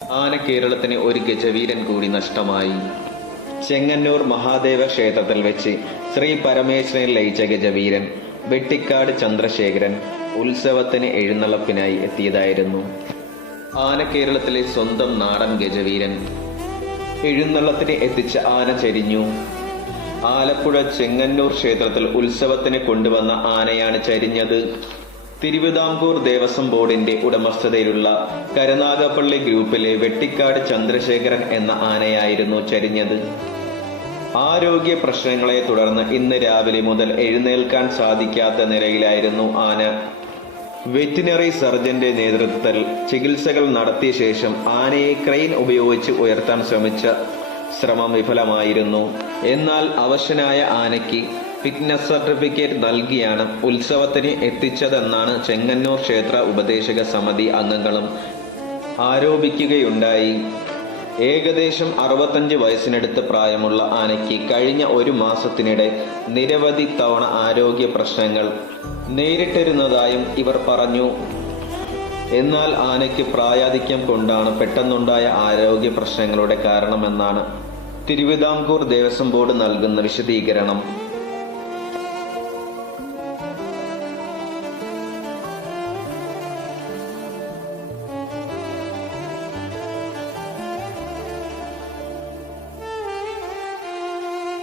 ആന കേരളത്തിന് ഒരു ഗജവീരൻ കൂടി നഷ്ടമായി. ചെങ്ങന്നൂർ മഹാദേവ ക്ഷേത്രത്തിൽ വെച്ച് ശ്രീ പരമേശ്വരൻ ലയിച്ച ഗജവീരൻ വെട്ടിക്കാട് ചന്ദ്രശേഖരൻ ഉത്സവത്തിന് എഴുന്നള്ളപ്പിനായി എത്തിയതായിരുന്നു. ആന കേരളത്തിലെ സ്വന്തം നാടൻ ഗജവീരൻ. എഴുന്നള്ളത്തിന് എത്തിച്ച ആന ചരിഞ്ഞു. ആലപ്പുഴ ചെങ്ങന്നൂർ ക്ഷേത്രത്തിൽ ഉത്സവത്തിന് കൊണ്ടുവന്ന ആനയാണ് ചരിഞ്ഞത്. തിരുവിതാംകൂർ ദേവസ്വം ബോർഡിന്റെ ഉടമസ്ഥതയിലുള്ള കരുനാഗപ്പള്ളി ഗ്രൂപ്പിലെ വെട്ടിക്കാട് ചന്ദ്രശേഖരൻ എന്ന ആനയായിരുന്നു ചരിഞ്ഞത്. ആരോഗ്യ പ്രശ്നങ്ങളെ തുടർന്ന് ഇന്ന് രാവിലെ മുതൽ എഴുന്നേൽക്കാൻ സാധിക്കാത്ത നിലയിലായിരുന്നു ആന. വെറ്റിനറി സർജന്റെ നേതൃത്വത്തിൽ ചികിത്സകൾ നടത്തിയ ശേഷം ആനയെ ക്രെയിൻ ഉപയോഗിച്ച് ഉയർത്താൻ ശ്രമിച്ച ശ്രമം വിഫലമായിരുന്നു. എന്നാൽ അവശനായ ആനയ്ക്ക് ഫിറ്റ്നസ് സർട്ടിഫിക്കറ്റ് നൽകിയാണ് ഉത്സവത്തിന് എത്തിച്ചതെന്നാണ് ചെങ്ങന്നൂർ ക്ഷേത്ര ഉപദേശക സമിതി അംഗങ്ങളും ആരോപിക്കുകയുണ്ടായി. ഏകദേശം അറുപത്തഞ്ച് വയസ്സിനടുത്ത് പ്രായമുള്ള ആനയ്ക്ക് കഴിഞ്ഞ ഒരു മാസത്തിനിടെ നിരവധി തവണ ആരോഗ്യ പ്രശ്നങ്ങൾ നേരിട്ടിരുന്നതായും ഇവർ പറഞ്ഞു. എന്നാൽ ആനയ്ക്ക് പ്രായാധിക്യം കൊണ്ടാണ് പെട്ടെന്നുണ്ടായ ആരോഗ്യ പ്രശ്നങ്ങളുടെ കാരണമെന്നാണ് തിരുവിതാംകൂർ ദേവസ്വം ബോർഡ് നൽകുന്ന വിശദീകരണം.